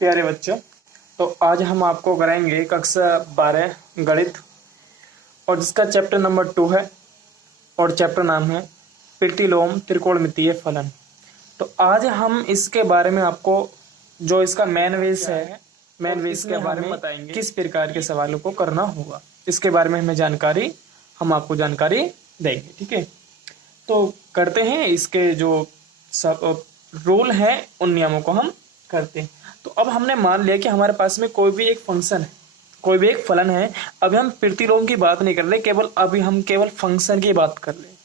प्यारे बच्चों, तो आज हम आपको कराएंगे कक्षा 12 गणित और जिसका चैप्टर नंबर 2 है और चैप्टर नाम है प्रतिलोम त्रिकोणमितीय फलन। तो आज हम इसके बारे में आपको जो इसका मेन बेस है, मेन बेस के बारे में बताएंगे किस प्रकार के सवालों को करना होगा। इसके बारे में हम आपको जानकारी देंगे। ठीक है, तो करते हैं इसके जो सब रूल है उन नियमों को हम करते हैं। तो अब हमने मान लिया कि हमारे पास में कोई भी एक फंक्शन है, कोई भी एक फलन है। अभी हम प्रतिलोम की बात नहीं कर रहे, अभी हम केवल फंक्शन की बात कर रहे।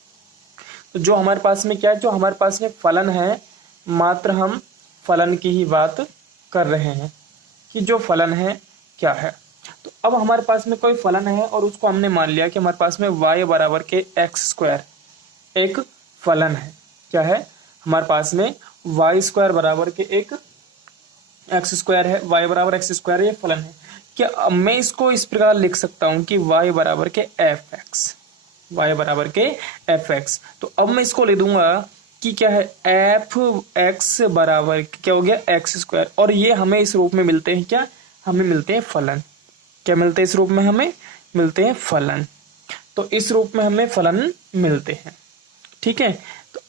तो जो हमारे पास में क्या है, जो हमारे पास में फलन है, मात्र हम फलन की ही बात कर रहे हैं कि जो फलन है क्या है। तो अब हमारे पास में कोई फलन है और उसको हमने मान लिया कि हमारे पास में y बराबर के एक्स स्क्वायर एक फलन है। क्या है, हमारे पास में वाई स्क्वायर बराबर के एक एक्स स्क्वायर है, y बराबर एक्स स्क्वायर ये फलन है। क्या अब मैं इसको इस प्रकार लिख सकता हूं कि y बराबर के एफ एक्स, वाई बराबर के एफ एक्स। तो अब मैं इसको ले दूंगा कि क्या है, एफ एक्स बराबर क्या हो गया एक्स स्क्वायर, और ये हमें इस रूप में मिलते हैं। क्या हमें मिलते हैं फलन। क्या मिलते हैं इस रूप में, हमें मिलते हैं फलन। तो इस रूप में हमें फलन मिलते हैं। ठीक है, तो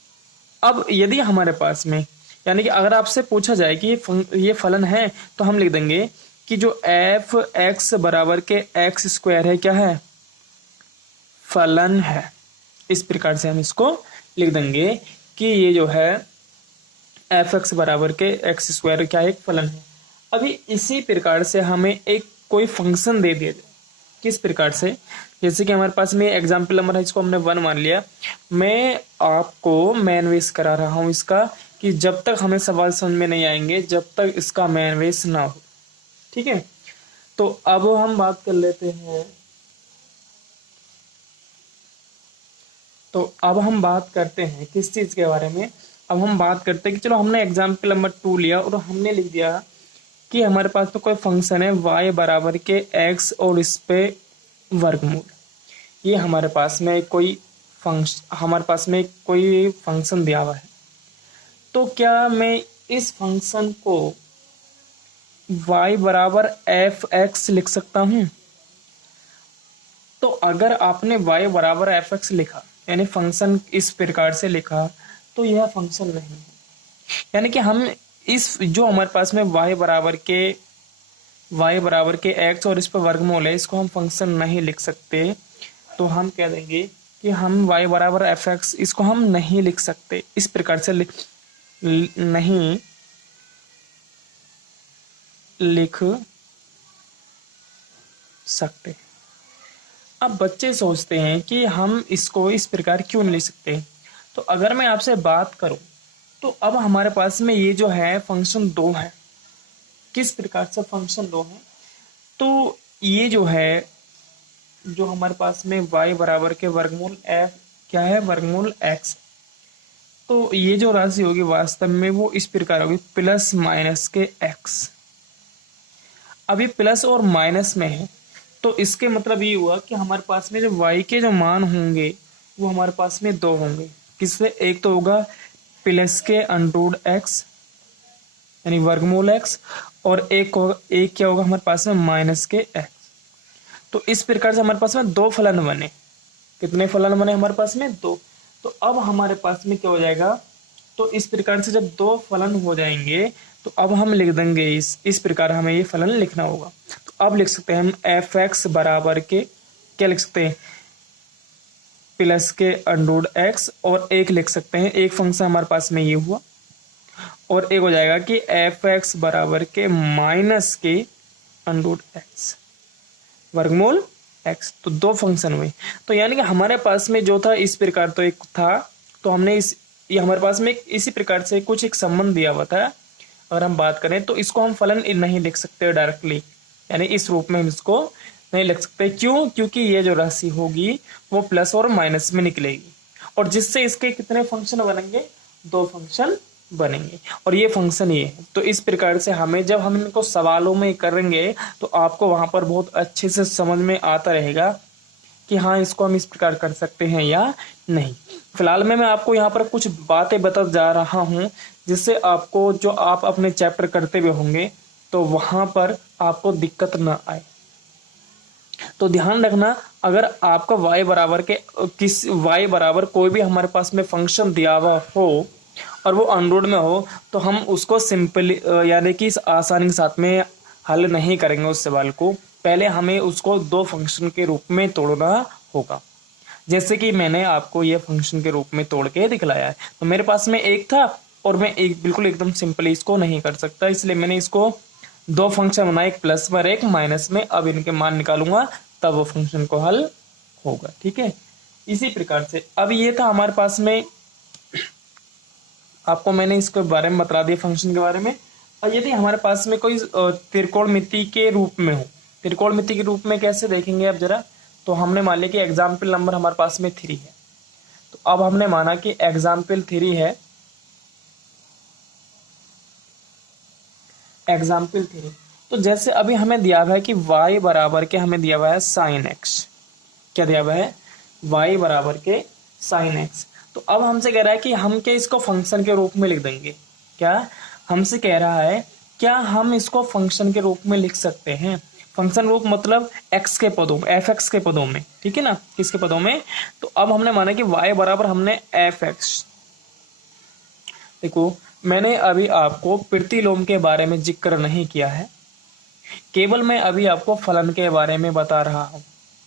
अब यदि हमारे पास में यानी कि अगर आपसे पूछा जाए कि ये फलन है, तो हम लिख देंगे कि जो एफ एक्स बराबर के एक्स स्क्वायर है क्या है, फलन है। इस प्रकार से हम इसको लिख देंगे कि ये जो है एफ एक्स बराबर के एक्स स्क्वायर क्या है, एक फलन है। अभी इसी प्रकार से हमें एक कोई फंक्शन दे दिया जाए। किस प्रकार से, जैसे कि हमारे पास में एग्जाम्पल नंबर है, इसको हमने 1 मान लिया। मैं आपको मैन बेस करा रहा हूं इसका कि जब तक हमें सवाल समझ में नहीं आएंगे, जब तक इसका मैन बेस ना हो। ठीक है, तो अब हम बात कर लेते हैं। तो अब हम बात करते हैं किस चीज के बारे में। अब हम बात करते हैं कि चलो हमने एग्जाम्पल नंबर 2 लिया और हमने लिख दिया कि हमारे पास तो कोई फंक्शन है y बराबर के x और इस पे वर्गमूल। ये हमारे पास में कोई फंक्शन दिया हुआ है। तो क्या मैं इस फंक्शन को y बराबर एफ एक्स लिख सकता हूं? तो अगर आपने y बराबर एफ एक्स लिखा, यानी फंक्शन इस प्रकार से लिखा, तो यह फंक्शन नहीं है। यानी कि हम इस जो हमारे पास में y बराबर के x और इस पर वर्गमूल है, इसको हम फंक्शन नहीं लिख सकते। तो हम कह देंगे कि हम y बराबर एफ एक्स इसको हम नहीं लिख सकते, इस प्रकार से नहीं लिख सकते। अब बच्चे सोचते हैं कि हम इसको इस प्रकार क्यों नहीं लिख सकते। तो अगर मैं आपसे बात करूं, तो अब हमारे पास में ये जो है फंक्शन 2 है। किस प्रकार से फंक्शन 2 है, तो ये जो है, जो हमारे पास में y बराबर के वर्गमूल एफ क्या है, वर्गमूल x। तो ये जो राशि होगी वास्तव में वो इस प्रकार होगी प्लस माइनस के x। अब ये प्लस और माइनस में है, तो इसके मतलब ये हुआ कि हमारे पास में जो y के जो मान होंगे वो हमारे पास में 2 होंगे। किससे, एक तो होगा प्लस के अंडररूट x यानी वर्गमूल x, और एक क्या होगा हमारे पास में माइनस के x। तो इस प्रकार से हमारे पास में 2 फलन बने। कितने फलन बने हमारे पास में, 2। तो अब हमारे पास में क्या हो जाएगा, तो इस प्रकार से जब 2 फलन हो जाएंगे, तो अब हम लिख देंगे इस प्रकार हमें ये फलन लिखना होगा। तो अब लिख सकते हैं हम एफ एक्स बराबर के क्या लिख सकते हैं, प्लस के अंडररूट x, और एक लिख सकते हैं, एक फंक्शन हमारे पास में ये हुआ, और एक हो जाएगा कि एफ एक्स बराबर के माइनस के अंडररूट x वर्गमूल x। तो 2 फंक्शन हुए। तो यानी कि हमारे पास में जो था इस प्रकार, तो एक था, तो हमने ये हमारे पास में इसी प्रकार से कुछ एक संबंध दिया हुआ था। अगर हम बात करें तो इसको हम फलन नहीं लिख सकते डायरेक्टली, यानी इस रूप में हम इसको नहीं लिख सकते। क्यों, क्योंकि ये जो राशि होगी वो प्लस और माइनस में निकलेगी, और जिससे इसके कितने फंक्शन बनेंगे, 2 फंक्शन बनेंगे, और ये फंक्शन ये है। तो इस प्रकार से हमें जब हम इनको सवालों में करेंगे तो आपको वहां पर बहुत अच्छे से समझ में आता रहेगा कि हाँ इसको हम इस प्रकार कर सकते हैं या नहीं। फिलहाल मैं आपको यहाँ पर कुछ बातें बता जा रहा हूँ जिससे आपको, जो आप अपने चैप्टर करते हुए होंगे, तो वहां पर आपको दिक्कत ना आए। तो ध्यान रखना, अगर आपका y बराबर के किस y बराबर कोई भी हमारे पास में फंक्शन दिया हुआ हो और वो अनरूट में हो, तो हम उसको सिंपली यानी कि आसानी के साथ में हल नहीं करेंगे उस सवाल को। पहले हमें उसको दो फंक्शन के रूप में तोड़ना होगा, जैसे कि मैंने आपको ये फंक्शन के रूप में तोड़ के दिखलाया है। तो मेरे पास में एक था और मैं एक बिल्कुल एकदम सिंपली इसको नहीं कर सकता, इसलिए मैंने इसको दो फंक्शन बनाए, एक प्लस में एक माइनस में। अब इनके मान निकालूंगा तब वो फंक्शन को हल होगा। ठीक है, इसी प्रकार से अब ये था हमारे पास में, आपको मैंने इसके बारे में बता दिया फंक्शन के बारे में। और यदि हमारे पास में कोई त्रिकोणमिति के रूप में हो, त्रिकोणमिति के रूप में कैसे देखेंगे अब जरा। तो हमने मान लिया कि एग्जाम्पल नंबर हमारे पास में 3 है। तो अब हमने माना कि एग्जाम्पल 3 है, एग्जाम्पल 3। तो जैसे अभी हमें दिया हुआ है कि y बराबर के हमें दिया हुआ है साइन x। क्या दिया हुआ है? y बराबर के साइन x। तो अब हमसे कह रहा है कि हम क्या इसको फंक्शन के रूप में लिख देंगे। क्या हमसे कह रहा है, क्या हम इसको फंक्शन के रूप में लिख सकते हैं? फंक्शन रूप मतलब x के पदों में, fx के पदों में, ठीक है ना, किसके पदों में। तो अब हमने माना कि y बराबर हमने fx। देखो, मैंने अभी आपको प्रतिलोम के बारे में जिक्र नहीं किया है, केवल मैं अभी आपको फलन के बारे में बता रहा हूं।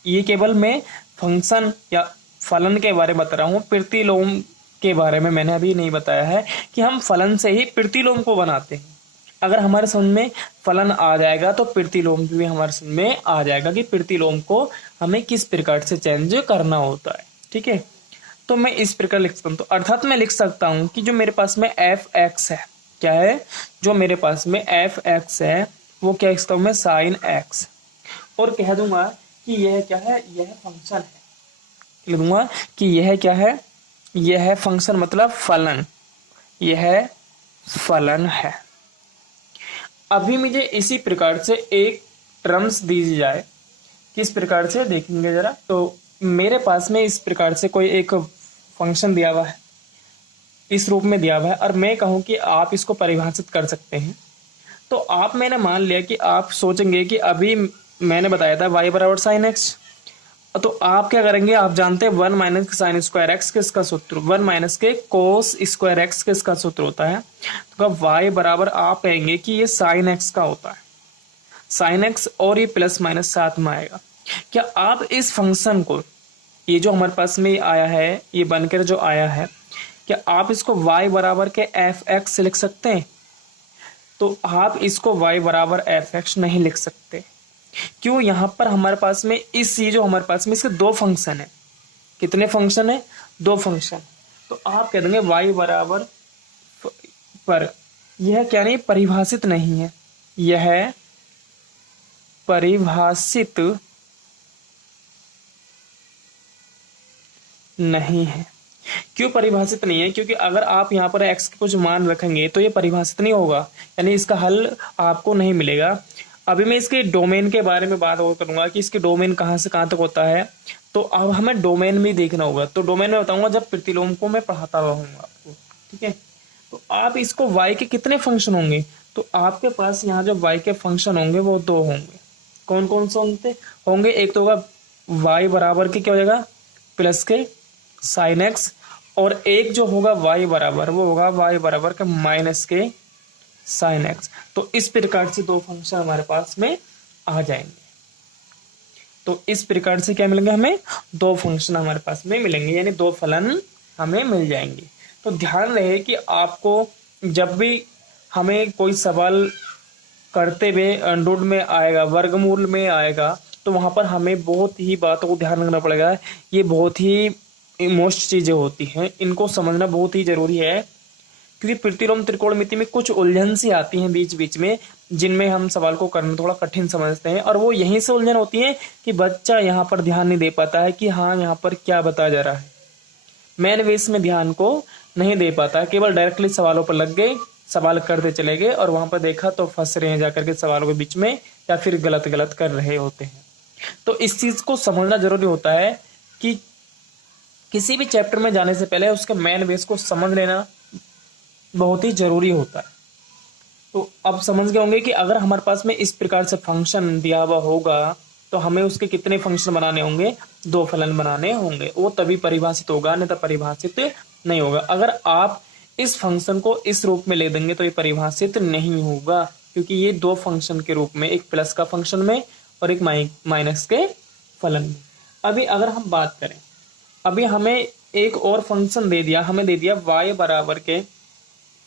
ये केवल मैं फंक्शन या फलन के बारे में बता रहा हूं, प्रतिलोम के बारे में मैंने अभी नहीं बताया है कि हम फलन से ही प्रतिलोम को बनाते हैं। अगर हमारे समझ में फलन आ जाएगा तो प्रतिलोम भी हमारे समझ में आ जाएगा कि प्रतिलोम को हमें किस प्रकार से चेंज करना होता है। ठीक है, तो मैं इस प्रकार लिख सकता हूँ। तो अर्थात मैं लिख सकता हूँ कि जो मेरे पास में एफ एक्स है, क्या है, जो मेरे पास में एफ एक्स है वो क्या लिख सकता हूँ मैं, साइन एक्स। और कह दूंगा कि यह क्या है, यह फंक्शन है। लिख दूंगा कि यह क्या है, यह फंक्शन मतलब फलन, यह फलन है। अभी मुझे इसी प्रकार से एक टर्म्स दी जाए, किस प्रकार से देखेंगे जरा। तो मेरे पास में इस प्रकार से कोई एक फंक्शन दिया हुआ है, इस रूप में दिया हुआ है, और मैं कहूं कि आप इसको परिभाषित कर सकते हैं। तो आप, मैंने मान लिया कि आप सोचेंगे कि अभी मैंने बताया था y बराबर साइन एक्स, तो आप क्या करेंगे, आप जानते हैं 1 माइनस साइन स्क्वायर एक्स किसका सूत्र, 1 माइनस के कोस स्क्वायर एक्स किसका सूत्र होता है। तो y बराबर आप कहेंगे कि ये साइन एक्स का होता है, साइन एक्स, और ये प्लस माइनस साथ में आएगा। क्या आप इस फंक्शन को, ये जो हमारे पास में आया है, ये बनकर जो आया है, क्या आप इसको y बराबर के एफ एक्स लिख सकते हैं? तो आप इसको y बराबर एफ एक्स नहीं लिख सकते। क्यों? यहाँ पर हमारे पास में ये जो हमारे पास में इसके दो फंक्शन है। कितने फंक्शन है? दो फंक्शन। तो आप कह देंगे y बराबर पर, यह क्या नहीं, परिभाषित नहीं है, यह परिभाषित नहीं है। क्यों परिभाषित नहीं है? क्योंकि अगर आप यहाँ पर x के कुछ मान रखेंगे तो ये परिभाषित नहीं होगा, यानी इसका हल आपको नहीं मिलेगा। अभी मैं इसके डोमेन के बारे में बात और करूंगा कि इसके डोमेन कहाँ से कहाँ तक होता है। तो अब हमें डोमेन भी देखना होगा, तो डोमेन में बताऊंगा जब प्रतिलोम को मैं पढ़ाता रहूंगा आपको। ठीक है, तो आप इसको y के कितने फंक्शन होंगे, तो आपके पास यहाँ जो y के फंक्शन होंगे वो दो होंगे। कौन कौन से होंगे? एक तो होगा y बराबर के क्या हो जाएगा, प्लस के साइन एक्स, और एक जो होगा y बराबर, वो होगा y बराबर के माइनस के साइन एक्स। तो इस प्रकार से दो फंक्शन हमारे पास में आ जाएंगे। तो इस प्रकार से क्या मिलेंगे, हमें दो फंक्शन हमारे पास में मिलेंगे, यानी दो फलन हमें मिल जाएंगे। तो ध्यान रहे कि आपको जब भी हमें कोई सवाल करते हुए अंडरवुड में आएगा, वर्गमूल में आएगा, तो वहां पर हमें बहुत ही बातों को ध्यान रखना पड़ेगा। ये बहुत ही मोस्ट चीजें होती हैं, इनको समझना बहुत ही जरूरी है, क्योंकि प्रतिलोम त्रिकोणमिति में कुछ उलझन सी आती हैं बीच बीच में, जिनमें हम सवाल को करना थोड़ा कठिन समझते हैं। और वो यहीं से उलझन होती है कि बच्चा यहाँ पर ध्यान नहीं दे पाता है कि हाँ यहाँ पर क्या बताया जा रहा है, मेन बेस में ध्यान को नहीं दे पाता, केवल डायरेक्टली सवालों पर लग गए, सवाल करते चले गए, और वहां पर देखा तो फंस रहे हैं जाकर के सवालों के बीच में, या फिर गलत गलत कर रहे होते हैं। तो इस चीज को समझना जरूरी होता है कि किसी भी चैप्टर में जाने से पहले उसके मेन बेस को समझ लेना बहुत ही जरूरी होता है। तो अब समझ गए होंगे कि अगर हमारे पास में इस प्रकार से फंक्शन दिया हुआ होगा तो हमें उसके कितने फंक्शन बनाने होंगे, दो फलन बनाने होंगे, वो तभी परिभाषित होगा, नहीं तो परिभाषित नहीं होगा। अगर आप इस फंक्शन को इस रूप में ले देंगे तो ये परिभाषित नहीं होगा, क्योंकि ये दो फंक्शन के रूप में, एक प्लस का फंक्शन में और एक माइनस के फलन में। अभी अगर हम बात करें, अभी हमें एक और फंक्शन दे दिया, हमें दे दिया y बराबर के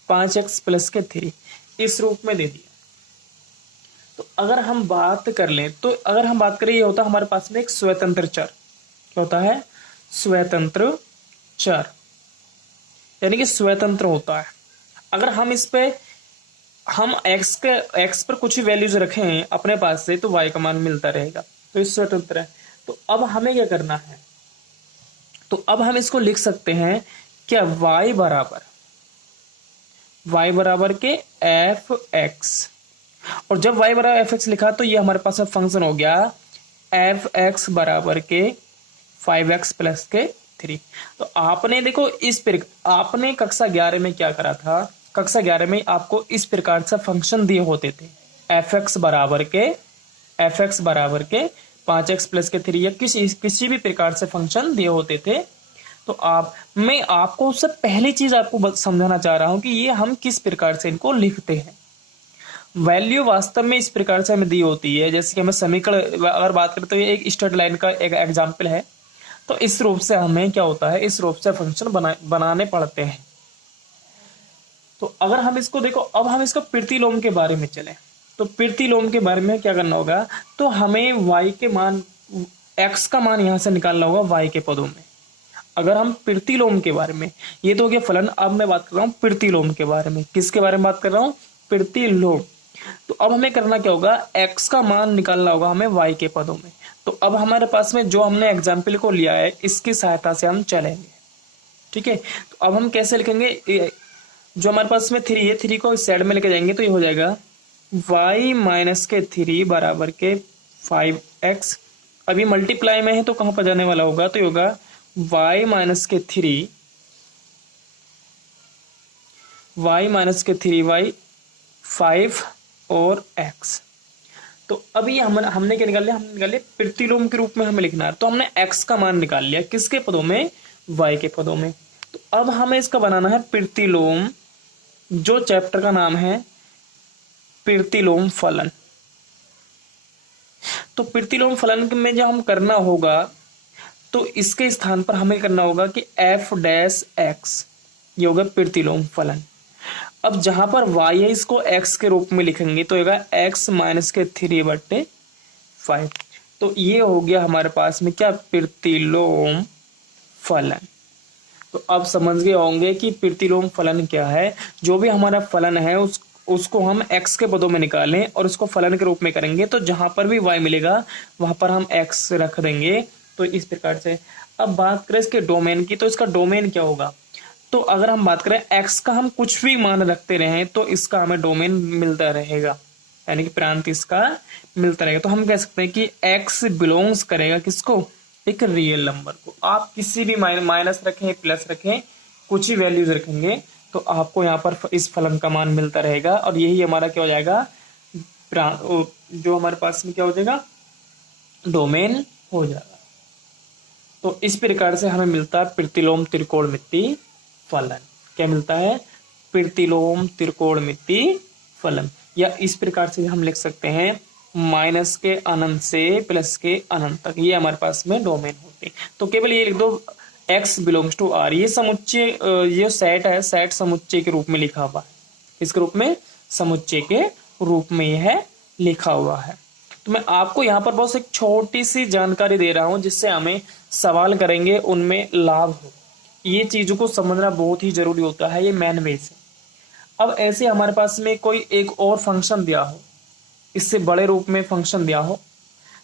5x प्लस के 3, इस रूप में दे दिया। तो अगर हम बात कर लें, तो अगर हम बात करें, ये होता है हमारे पास में एक स्वतंत्र चर। क्या होता है? स्वतंत्र चर, यानी कि स्वतंत्र होता है। अगर हम इस पे हम x पर कुछ भी वैल्यूज रखें अपने पास से, तो y का मान मिलता रहेगा, तो ये स्वतंत्र है। तो अब हमें क्या करना है, तो अब हम इसको लिख सकते हैं क्या, y बराबर के f(x), और जब y बराबर f(x) लिखा तो ये हमारे पास में फंक्शन हो गया f(x) बराबर के 5x प्लस के 3। तो आपने देखो आपने कक्षा 11 में क्या करा था, कक्षा 11 में आपको इस प्रकार से फंक्शन दिए होते थे, f(x) बराबर के 5x प्लस के 3, या किसी भी प्रकार से फंक्शन दिए होते थे। तो मैं आपको उससे पहली चीज आपको समझाना चाह रहा हूं कि ये हम किस प्रकार से इनको लिखते हैं। वैल्यू वास्तव में इस प्रकार से हमें दी होती है, जैसे कि हमें समीकरण अगर बात करें तो ये एक स्ट्रेट लाइन का एक एग्जाम्पल है। तो इस रूप से हमें क्या होता है, इस रूप से फंक्शन बनाने पड़ते हैं। तो अगर हम इसको देखो, अब हम इसका प्रतिलोम के बारे में चले, तो प्रतिलोम के बारे में क्या करना होगा, तो हमें y के मान, x का मान यहां से निकालना होगा y के पदों में। अगर हम प्रतिलोम के बारे में, ये तो हो गया फलन, अब मैं बात कर रहा हूँ प्रतिलोम के बारे में। किसके बारे में बात कर रहा हूँ? प्रतिलोम। तो अब हमें करना क्या होगा, x का मान निकालना होगा हमें y के पदों में। तो अब हमारे पास में जो हमने एग्जाम्पल को लिया है, इसकी सहायता से हम चलेंगे, ठीक है। तो अब हम कैसे लिखेंगे, जो हमारे पास में 3 है, 3 को इस साइड में लेके जाएंगे तो ये हो जाएगा y माइनस के 3 बराबर के 5x। अभी मल्टीप्लाई में है तो कहां पर जाने वाला होगा, तो ये होगा y माइनस के 3 y 5 और x। तो अभी हमने क्या निकाल लिया, हमने निकाल लिया प्रतिलोम के रूप में हमें लिखना है। तो हमने x का मान निकाल लिया, किसके पदों में? y के पदों में। तो अब हमें इसका बनाना है प्रतिलोम, जो चैप्टर का नाम है प्रतिलोम फलन। तो प्रतिलोम फलन में जब हम करना होगा, तो इसके स्थान पर हमें करना होगा कि f(x), ये होगा प्रतिलोम फलन। अब जहां पर y है, इसको x के रूप में लिखेंगे तो होगा x माइनस के 3/5। तो ये हो गया हमारे पास में क्या, प्रतिलोम फलन। तो अब समझ गए होंगे कि प्रतिलोम फलन क्या है। जो भी हमारा फलन है उसको हम x के पदों में निकालें और उसको फलन के रूप में करेंगे, तो जहां पर भी y मिलेगा वहां पर हम x रख देंगे। तो इस प्रकार से अब बात करें इसके डोमेन की, तो इसका डोमेन क्या होगा, तो अगर हम बात करें x का हम कुछ भी मान रखते रहे तो इसका हमें डोमेन मिलता रहेगा, यानी कि प्रांत इसका मिलता रहेगा। तो हम कह सकते हैं कि x बिलोंग्स करेगा किसको, एक रियल नंबर को। आप किसी भी माइनस रखें, प्लस रखें, कुछ ही वैल्यूज रखेंगे तो आपको यहाँ पर इस फलन का मान मिलता रहेगा, और यही हमारा क्या हो जाएगा, जो हमारे पास में क्या हो जाएगा, डोमेन हो जाएगा। तो इस प्रकार से हमें मिलता है प्रतिलोम त्रिकोणमितीय फलन। क्या मिलता है? प्रतिलोम त्रिकोणमितीय फलन। या इस प्रकार से हम लिख सकते हैं माइनस के अनंत से प्लस के अनंत तक, ये हमारे पास में डोमेन होते हैं। तो केवल ये लिख दो x बिलोंग्स टू r, ये समुच्चय, ये सेट है, सेट समुच्चय के रूप में लिखा हुआ है, इसके रूप में समुच्चय के रूप में यह लिखा हुआ है। तो मैं आपको यहाँ पर बहुत एक छोटी सी जानकारी दे रहा हूं, जिससे हमें सवाल करेंगे उनमें लाभ हो। ये चीजों को समझना बहुत ही जरूरी होता है, ये मेन बेस है। अब ऐसे हमारे पास में कोई एक और फंक्शन दिया हो, इससे बड़े रूप में फंक्शन दिया हो,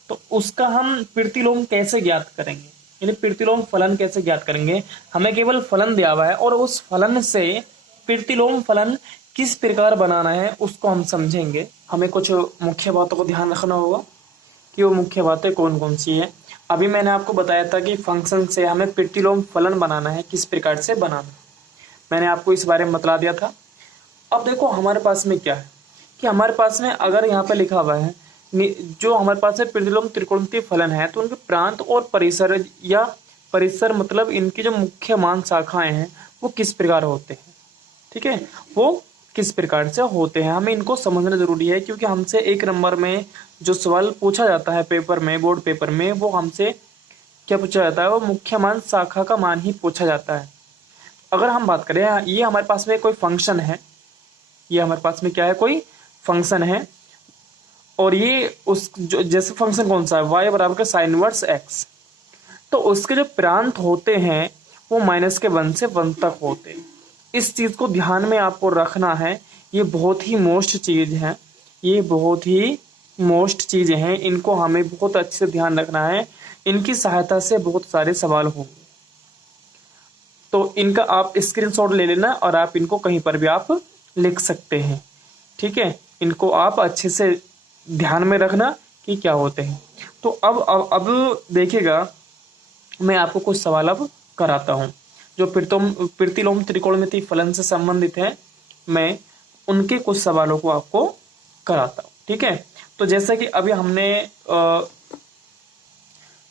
तो उसका हम प्रतिलोम कैसे ज्ञात करेंगे, यानी प्रतिलोम फलन कैसे ज्ञात करेंगे। हमें केवल फलन दिया हुआ है और उस फलन से प्रतिलोम फलन किस प्रकार बनाना है उसको हम समझेंगे। हमें कुछ मुख्य बातों को ध्यान रखना होगा कि वो मुख्य बातें कौन कौन सी है। अभी मैंने आपको बताया था कि फंक्शन से हमें प्रतिलोम फलन बनाना है, किस प्रकार से बनाना, मैंने आपको इस बारे में बतला दिया था। अब देखो हमारे पास में क्या है, कि हमारे पास में अगर यहाँ पे लिखा हुआ है जो हमारे पास है प्रतिलोम त्रिकोणमितीय फलन है, तो उनके प्रांत और परिसर या परिसर मतलब इनकी जो मुख्य मान शाखाएं हैं वो किस प्रकार होते हैं, ठीक है, वो किस प्रकार से होते हैं, हमें इनको समझना जरूरी है। क्योंकि हमसे 1 नंबर में जो सवाल पूछा जाता है पेपर में, बोर्ड पेपर में, वो हमसे क्या पूछा जाता है, वो मुख्य मान शाखा का मान ही पूछा जाता है। अगर हम बात करें, ये हमारे पास में कोई फंक्शन है, ये हमारे पास में क्या है, कोई फंक्शन है, और ये उस जो जैसे फंक्शन कौन सा है, y बराबर का साइन इनवर्स x, तो उसके जो प्रांत होते हैं वो -1 से 1 तक होते हैं। इस चीज को ध्यान में आपको रखना है, ये बहुत ही मोस्ट चीज है, ये बहुत ही मोस्ट चीजें हैं, इनको हमें बहुत अच्छे से ध्यान रखना है। इनकी सहायता से बहुत सारे सवाल होंगे, तो इनका आप स्क्रीनशॉट ले लेना और आप इनको कहीं पर भी आप लिख सकते हैं, ठीक है। इनको आप अच्छे से ध्यान में रखना कि क्या होते हैं। तो अब देखिएगा, मैं आपको कुछ सवाल अब कराता हूं जो प्रतिलोम त्रिकोणमितीय फलन से संबंधित है। मैं उनके कुछ सवालों को आपको कराता हूं, ठीक है। तो जैसा कि अभी हमने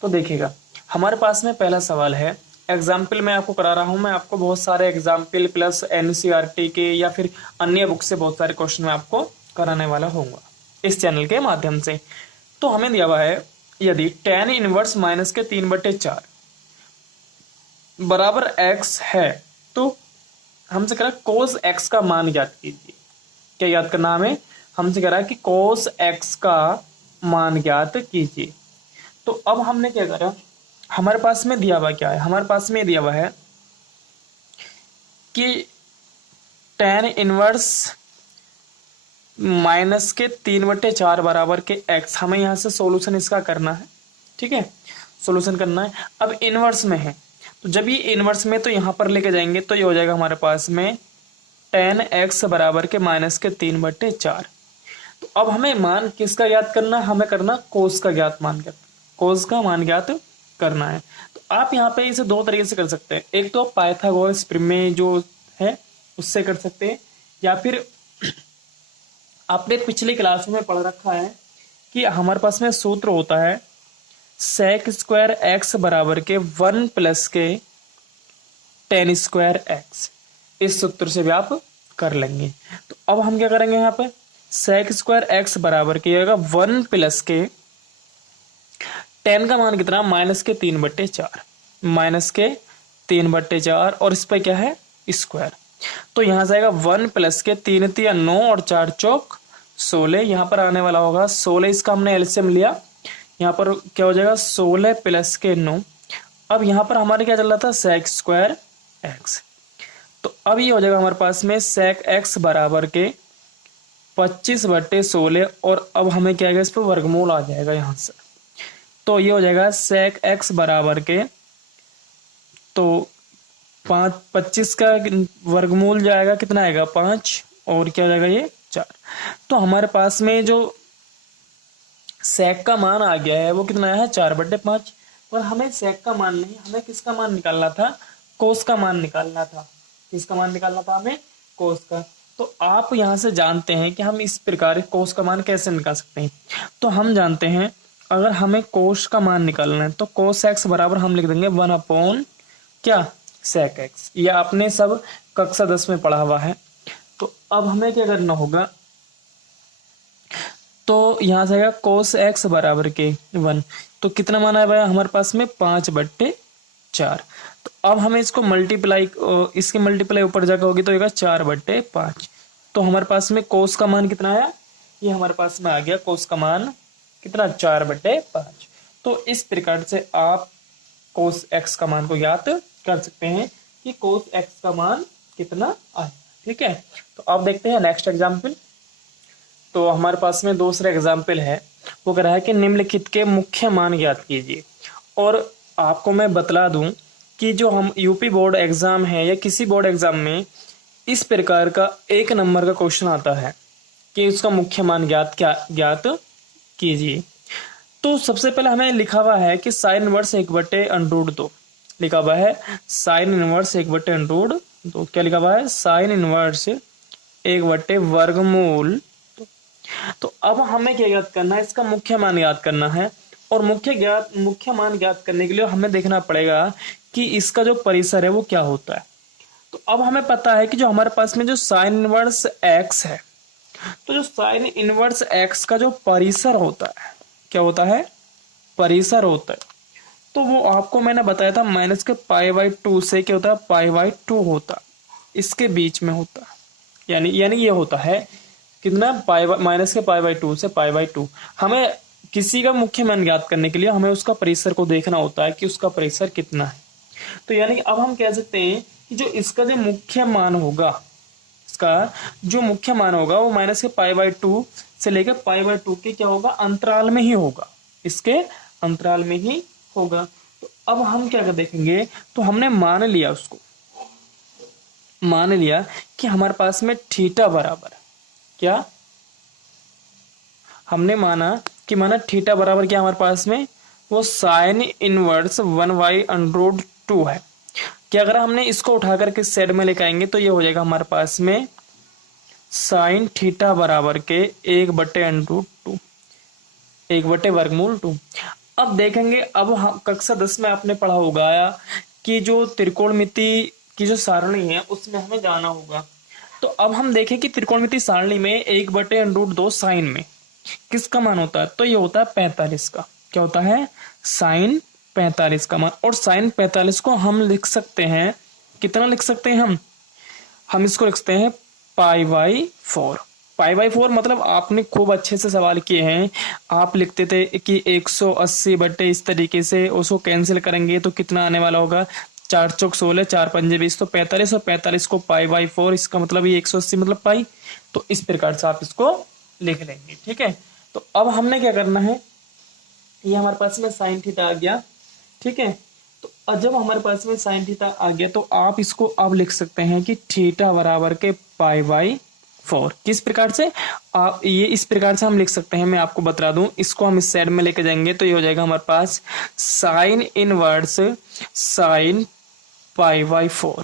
तो देखिएगा, हमारे पास में पहला सवाल है, एग्जाम्पल मैं आपको करा रहा हूं, मैं आपको बहुत सारे एग्जाम्पल प्लस एनसीईआरटी के या फिर अन्य बुक से बहुत सारे क्वेश्चन मैं आपको कराने वाला होऊंगा इस चैनल के माध्यम से। तो हमें दिया हुआ है, यदि tan इनवर्स -3/4 बराबर x है, तो हमसे कह रहा है cos x का मान ज्ञात कीजिए। क्या याद करना हमें, हमसे कह रहा है कि cos x का मान ज्ञात कीजिए। तो अब हमने क्या करा, हमारे पास में दिया हुआ क्या है, हमारे पास में दिया हुआ है कि tan इनवर्स -3/4 बराबर के x, हमें यहाँ से सॉल्यूशन इसका करना है, ठीक है, सॉल्यूशन करना है। अब इनवर्स में है, तो जब ये इनवर्स में तो यहाँ पर लेके जाएंगे तो ये हो जाएगा हमारे पास में tan x बराबर के -3/4। तो अब हमें मान किसका ज्ञात करना, हमें करना कोस का ज्ञात मान, कोस का मान ज्ञात करना है। तो आप यहाँ पे इसे दो तरीके से कर सकते हैं, एक तो पाइथागोरस प्रमेय जो है उससे कर सकते हैं, या फिर आपने पिछली क्लास में पढ़ रखा है कि हमारे पास में सूत्र होता है sec स्क्वायर x बराबर के 1 प्लस के tan स्क्वायर x, इस सूत्र से भी आप कर लेंगे। तो अब हम क्या करेंगे, यहाँ पे sec स्क्वायर x बराबर के 1 प्लस के tan का मान कितना, -3/4 और इस पे क्या है स्क्वायर। तो यहां से आएगा 1 प्लस के 3 × 9 और 4 चौक 16, यहाँ पर आने वाला होगा 16, इसका हमने एलसीएम लिया, यहाँ पर क्या हो जाएगा 16 प्लस के 9। अब यहाँ पर हमारे क्या चल रहा था, sec स्क्वायर x, तो अब ये हो जाएगा हमारे पास में sec x बराबर के 25/16, और अब हमें क्या आएगा, इस पर वर्गमूल आ जाएगा यहाँ से, तो ये हो जाएगा sec x बराबर के, तो 25 का वर्गमूल जाएगा कितना आएगा 5, और क्या जाएगा ये 4। तो हमारे पास में जो sec का मान आ गया है वो कितना आया है 4/5, पर हमें sec का मान नहीं, हमें किसका मान निकालना था, cos का मान निकालना था। किसका मान निकालना था हमें, cos का। तो आप यहाँ से जानते हैं कि हम इस प्रकार cos का मान कैसे निकाल सकते हैं। तो हम जानते हैं अगर हमें cos का मान निकालना है तो cos x बराबर हम लिख देंगे 1 क्या sec x, ये आपने सब कक्षा 10 में पढ़ा हुआ है। तो अब हमें क्या करना होगा, तो यहाँ से आएगा cos x बराबर के 1, तो कितना मान आया हमारे पास में 5/4। तो अब हमें इसको मल्टीप्लाई, इसकी मल्टीप्लाई ऊपर जाकर होगी तो होगा 4/5। तो हमारे पास में cos का मान कितना आया, ये हमारे पास में आ गया cos का मान कितना 4/5। तो इस प्रकार से आप cos x का मान को ज्ञात कर सकते हैं कि cos x का मान कितना आया, ठीक है। तो अब देखते हैं नेक्स्ट एग्जाम्पल। तो हमारे पास में दूसरा एग्जाम्पल है, वो कह रहा है कि निम्नलिखित के मुख्य मान ज्ञात कीजिए। और आपको मैं बतला दूं कि जो हम यूपी बोर्ड एग्जाम है या किसी बोर्ड एग्जाम में इस प्रकार का 1 नंबर का क्वेश्चन आता है कि उसका मुख्य मान ज्ञात कीजिए। तो सबसे पहले हमें लिखा हुआ है कि साइन इनवर्स 1/√2 लिखा हुआ है, साइन इनवर्स 1/√2, क्या लिखा हुआ है, साइन इनवर्स 1/वर्गमूल तो अब हमें क्या याद करना है, इसका मुख्य मान याद करना है। और मुख्य मान ज्ञात करने के लिए हमें देखना पड़ेगा कि इसका जो परिसर है वो क्या होता है। तो अब हमें पता है कि जो हमारे पास में जो साइन इनवर्स एक्स है, तो जो साइन इनवर्स एक्स का जो परिसर होता है, क्या होता है, परिसर होता है। तो वो आपको मैंने बताया था माइनस के π/2 से क्या होता है, π/2 होता, इसके बीच में होता, यानी ये होता है कितना, माइनस के π/2 से π/2। हमें किसी का मुख्य मान ज्ञात करने के लिए हमें उसका परिसर को देखना होता है कि उसका परिसर कितना है। तो यानी अब हम कह सकते हैं कि जो इसका जो मुख्य मान होगा, इसका जो मुख्य मान होगा वो माइनस के π/2 से लेकर π/2 के क्या होगा, अंतराल में ही होगा, इसके अंतराल में ही होगा। तो अब हम क्या कर देखेंगे, तो हमने मान लिया उसको, मान लिया कि हमारे पास में थीटा बराबर क्या, हमने माना कि थीटा बराबर क्या हमारे पास में, वो साइन इनवर्स 1/√2 है। कि अगर हमने इसको उठा करके साइड में लेकर आएंगे तो ये हो जाएगा हमारे पास में साइन थीटा बराबर के 1/√2, 1/√2। अब देखेंगे, अब हम कक्षा 10 में आपने पढ़ा होगा कि जो त्रिकोणमिति की जो सारणी है उसमें हमें जाना होगा। तो अब हम देखें कि त्रिकोणमिति सारणी में 1/√2 साइन में किसका मान होता है, तो ये होता है 45 का। क्या होता है, साइन 45 का मान। और साइन 45 को हम लिख सकते हैं, कितना लिख सकते हैं हम इसको लिख सकते हैं π/4। π/4 मतलब आपने खूब अच्छे से सवाल किए हैं। आप लिखते थे कि 180 बटे इस तरीके से, उसको कैंसिल करेंगे तो कितना आने वाला होगा, 4 चौक 16, 4 पंजे 20, तो 45, और 45 को π/4, इसका मतलब ये 180 मतलब पाई। तो इस प्रकार से आप इसको लिख लेंगे, ठीक है। तो अब हमने क्या करना है, ये हमारे पास में साइन थीटा आ गया, ठीक है। तो जब हमारे पास में साइन थीटा आ गया तो आप इसको अब लिख सकते हैं कि थीटा बराबर के π/4। किस प्रकार से, आप ये इस प्रकार से हम लिख सकते हैं, मैं आपको बता दूं, इसको हम इस साइड में लेके जाएंगे तो ये हो जाएगा हमारे पास साइन इनवर्स साइन π/4।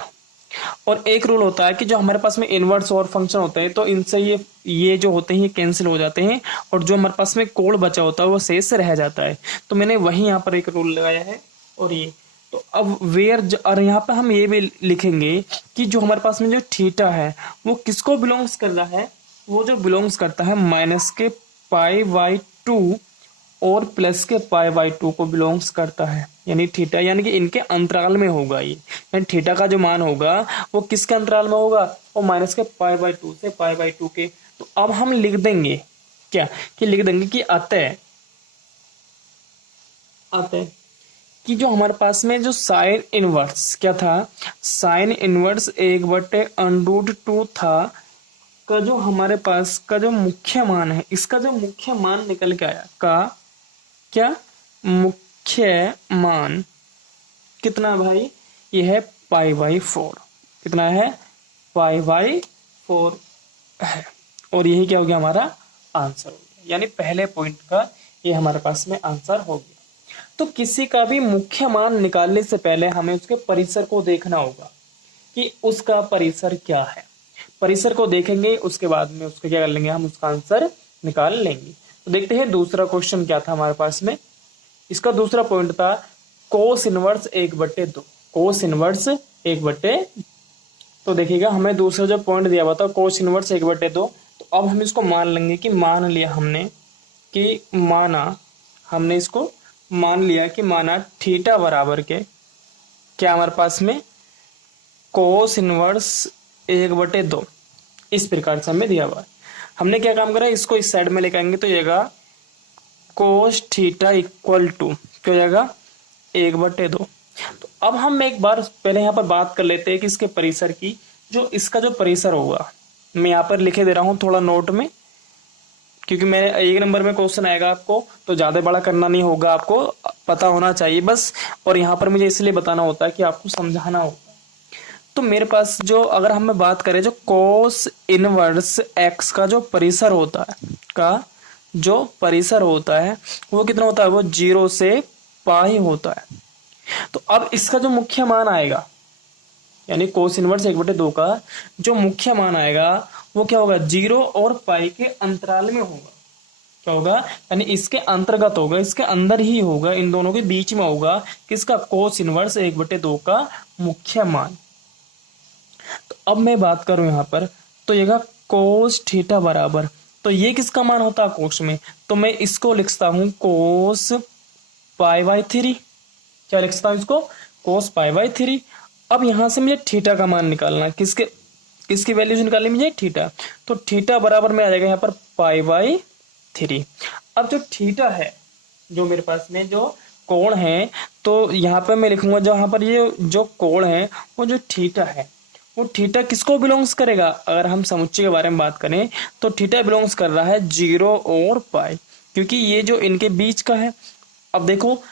और एक रूल होता है कि जो हमारे पास में इनवर्स और फंक्शन होते हैं तो इनसे ये जो होते हैं ये कैंसिल हो जाते हैं, और जो हमारे पास में कोड बचा होता है वो शेष रह जाता है। तो मैंने वही यहाँ पर एक रूल लगाया है। और ये तो अब और यहाँ पे हम ये भी लिखेंगे कि जो हमारे पास में जो थीटा है वो किसको बिलोंग्स कर रहा है, वो जो बिलोंग्स करता है माइनस के π/2 और प्लस के π/2 को बिलोंग्स करता है। यानी थीटा, यानी कि इनके अंतराल में होगा ये, यानी थीटा का जो मान होगा वो किसके अंतराल में होगा, वो माइनस के π/2 से π/2 के। तो अब हम लिख देंगे क्या, कि लिख देंगे कि अतः कि जो हमारे पास में जो साइन इनवर्स क्या था, साइन इनवर्स 1/√2 था का जो हमारे पास का जो मुख्य मान है, इसका जो मुख्य मान निकल के आया का क्या, मुख्य मान कितना भाई, ये है π/4। कितना है, π/4 है। और यही क्या हो गया, हमारा आंसर हो गया। यानी पहले पॉइंट का ये हमारे पास में आंसर हो गया। तो किसी का भी मुख्य मान निकालने से पहले हमें उसके परिसर को देखना होगा कि उसका परिसर क्या है। परिसर को देखेंगे, उसके बाद में उसका क्या कर लेंगे, हम उसका आंसर निकाल लेंगे। तो देखते हैं दूसरा क्वेश्चन क्या था हमारे पास में। इसका दूसरा पॉइंट था कोस इनवर्स 1/2। Cos inverse 1/2। तो देखिएगा हमें दूसरा जो पॉइंट दिया हुआ था कोस इनवर्स 1/2। तो अब हम इसको मान लेंगे कि मान लिया हमने कि हमने इसको मान लिया कि माना थीटा बराबर के क्या हमारे पास में कोस इनवर्स 1/2 इस प्रकार से हमें दिया हुआ है। हमने क्या काम करा, इसको इस साइड में लेकर आएंगे तो जाएगा कोस थीटा इक्वल टू क्या हो जाएगा 1/2। तो अब हम एक बार पहले यहाँ पर बात कर लेते हैं कि इसके परिसर की, जो इसका जो परिसर होगा मैं यहाँ पर लिखे दे रहा हूँ थोड़ा नोट में, क्योंकि मैं 1 नंबर में क्वेश्चन आएगा आपको तो ज्यादा बड़ा करना नहीं होगा, आपको पता होना चाहिए बस। और यहाँ पर मुझे इसलिए बताना होता है कि आपको समझाना होता है। तो मेरे पास जो अगर हम बात करें जो कोस इनवर्स एक्स का जो परिसर होता है वो कितना होता है, वो 0 से पाई होता है। तो अब इसका जो मुख्य मान आएगा, यानी कोस इनवर्स 1/2 का जो मुख्य मान आएगा वो क्या होगा, 0 और पाई के अंतराल में होगा। क्या होगा, यानी इसके अंतर्गत होगा, इसके अंदर ही होगा, इन दोनों के बीच में होगा। किसका, कोस इनवर्स 1/2 का मुख्य मान। तो अब मैं बात करूं यहाँ पर, तो ये कोस थीटा बराबर, तो ये किसका मान होता है कोस में, तो मैं इसको लिखता हूं कोस π/3। क्या लिखता हूं इसको, कोस π/3। अब यहां से मुझे थीटा का मान निकालना, किसके किसकी वैल्यूज निकालनी मुझे, थीटा। तो थीटा बराबर में आ जाएगा यहाँ पर π/3। अब जो थीटा है, जो मेरे पास में जो कोण है, तो यहाँ पे मैं लिखूंगा, जहां पर ये जो कोण है वो जो थीटा है, वो थीटा किसको बिलोंग्स करेगा, अगर हम समुच्चय के बारे में बात करें तो थीटा बिलोंग्स कर रहा है 0 और पाई, क्योंकि ये जो इनके बीच का है। अब देखो,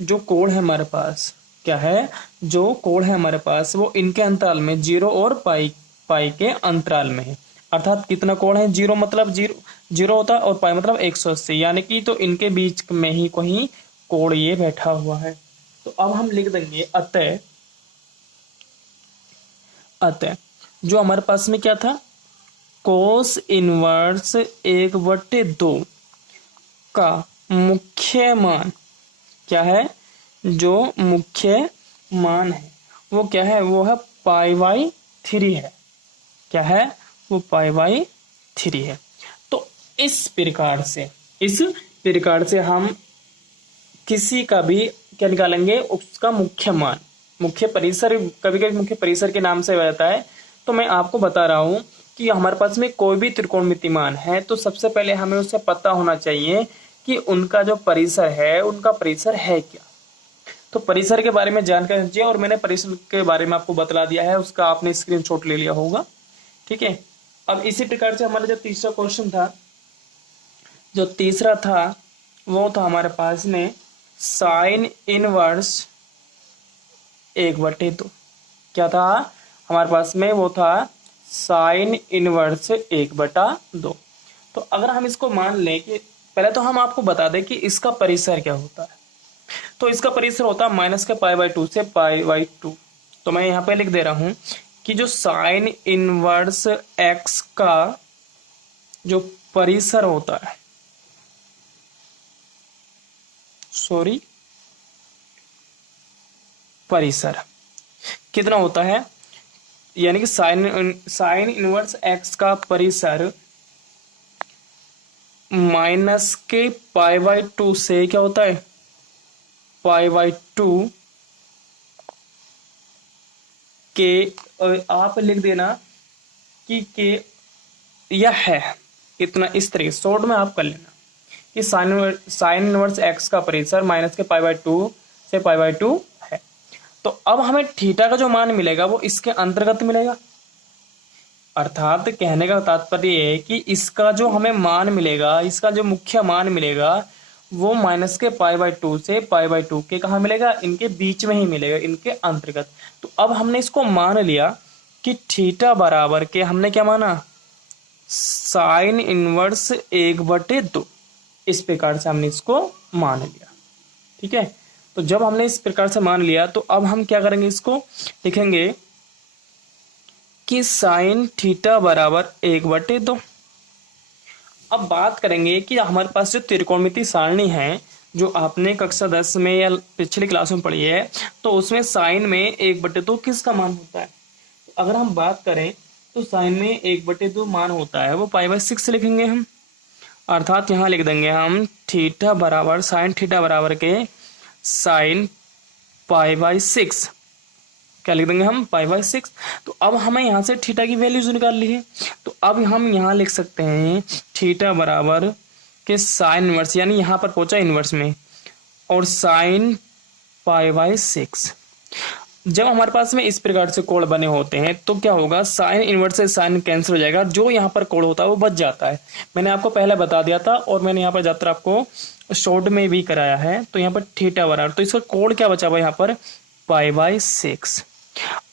जो कोण है हमारे पास, क्या है, जो कोण है हमारे पास वो इनके अंतराल में 0 और पाई पाई के अंतराल में है। अर्थात कितना कोण है, 0 मतलब 0 होता है और पाई मतलब 180, यानी कि तो इनके बीच में ही कहीं कोण ये बैठा हुआ है। तो अब हम लिख देंगे अतः जो हमारे पास में क्या था, कोस इनवर्स 1/2 का मुख्य मान क्या है, जो मुख्य मान है वो क्या है, वो है π/3 है। क्या है, वो π/3 है। तो इस प्रकार से हम किसी का भी क्या निकालेंगे, उसका मुख्य मान, मुख्य परिसर, कभी कभी मुख्य परिसर के नाम से रहता है। तो मैं आपको बता रहा हूं कि हमारे पास में कोई भी त्रिकोणमिति मान है, तो सबसे पहले हमें उसे पता होना चाहिए कि उनका जो परिसर है, उनका परिसर है क्या। तो परिसर के बारे में जानकारी चाहिए, और मैंने परिसर के बारे में आपको बतला दिया है, उसका आपने स्क्रीनशॉट ले लिया होगा। ठीक है। अब इसी प्रकार से हमारा जो तीसरा क्वेश्चन था, जो तीसरा था वो था हमारे पास में साइन इनवर्स 1/2। क्या था हमारे पास में, वो था साइन इनवर्स 1/2। तो अगर हम इसको मान लें कि, पहले तो हम आपको बता दें कि इसका परिसर क्या होता है। तो इसका परिसर होता है -π/2 से π/2। तो मैं यहाँ पे लिख दे रहा हूं कि जो साइन इनवर्स x का जो परिसर होता है, परिसर कितना होता है, यानी कि साइन इनवर्स x का परिसर -π/2 से क्या होता है, π/2 के, आप लिख देना कि यह है इतना, इस तरीके शॉर्ट में आप कर लेना कि साइन इनवर्स x का परिसर -π/2 से π/2 है। तो अब हमें थीटा का जो मान मिलेगा वो इसके अंतर्गत मिलेगा। अर्थात कहने का तात्पर्य ये है कि इसका जो हमें मान मिलेगा, इसका जो मुख्य मान मिलेगा वो -π/2 से π/2 के कहाँ मिलेगा, इनके बीच में ही मिलेगा, इनके अंतर्गत। तो अब हमने इसको मान लिया कि थीटा बराबर के, हमने क्या माना, साइन इनवर्स 1/2। इस प्रकार से हमने इसको मान लिया। ठीक है। तो जब हमने इस प्रकार से मान लिया, तो अब हम क्या करेंगे, इसको लिखेंगे कि साइन थीटा बराबर 1/2। अब बात करेंगे कि हमारे पास जो त्रिकोणमिति सारणी है, जो आपने कक्षा 10 में या पिछली क्लास में पढ़ी है, तो उसमें साइन में 1/2 किसका मान होता है। तो अगर हम बात करें तो साइन में 1/2 मान होता है, वो π/6 लिखेंगे हम। अर्थात यहाँ लिख देंगे हम थीटा बराबर, साइन थीटा बराबर के साइन π/6। क्या लिख देंगे हम, π/6। तो अब हमें यहाँ से थीटा की वैल्यूज निकाल ली है। तो अब हम यहाँ लिख सकते हैं थीटा बराबर के साइन इनवर्स, यानी यहाँ पर पहुंचा इनवर्स में, और साइन π/6। जब हमारे पास में इस प्रकार से कोण बने होते हैं तो क्या होगा, साइन इनवर्स से साइन कैंसिल हो जाएगा, जो यहाँ पर कोण होता है वो बच जाता है। मैंने आपको पहले बता दिया था, और मैंने यहाँ पर ज्यादातर आपको शॉर्ट में भी कराया है। तो यहाँ पर थीटा बराबर, तो इसका कोण क्या बचा हुआ यहाँ पर, π/6।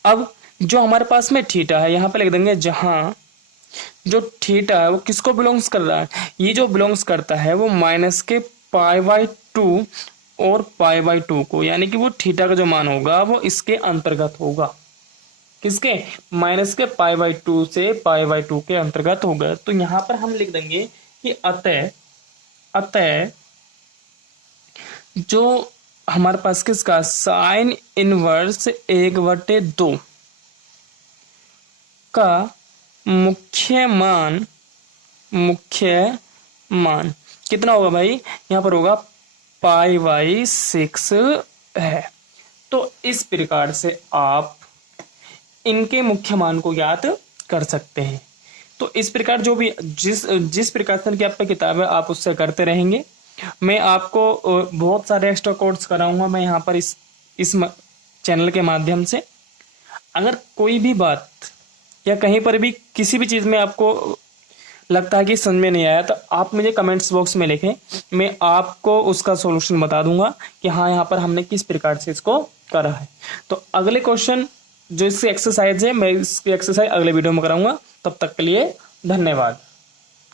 अब जो हमारे पास में थीटा है, यहाँ पे लिख देंगे, जहां जो थीटा है वो किसको बिलोंग्स कर रहा है, ये जो बिलोंग्स करता है वो -π/2 और π/2 को, यानी कि वो थीटा का जो मान होगा वो इसके अंतर्गत होगा। किसके, माइनस के π/2 से π/2 के अंतर्गत होगा। तो यहां पर हम लिख देंगे कि अतः जो हमारे पास किसका साइन इनवर्स 1/2 का मुख्य मान कितना होगा भाई, यहाँ पर होगा π/6 है। तो इस प्रकार से आप इनके मुख्य मान को ज्ञात कर सकते हैं। तो इस प्रकार जो भी जिस प्रकार की आपकी किताब है आप उससे करते रहेंगे। मैं आपको बहुत सारे एक्स्ट्रा कोर्स कराऊंगा मैं यहाँ पर इस चैनल के माध्यम से। अगर कोई भी बात या कहीं पर भी किसी भी चीज़ में आपको लगता है कि समझ में नहीं आया तो आप मुझे कमेंट्स बॉक्स में लिखें, मैं आपको उसका सॉल्यूशन बता दूंगा कि हाँ यहाँ पर हमने किस प्रकार से इसको करा है। तो अगले क्वेश्चन जो इसकी एक्सरसाइज है मैं इसकी एक्सरसाइज अगले वीडियो में कराऊंगा। तब तक के लिए धन्यवाद।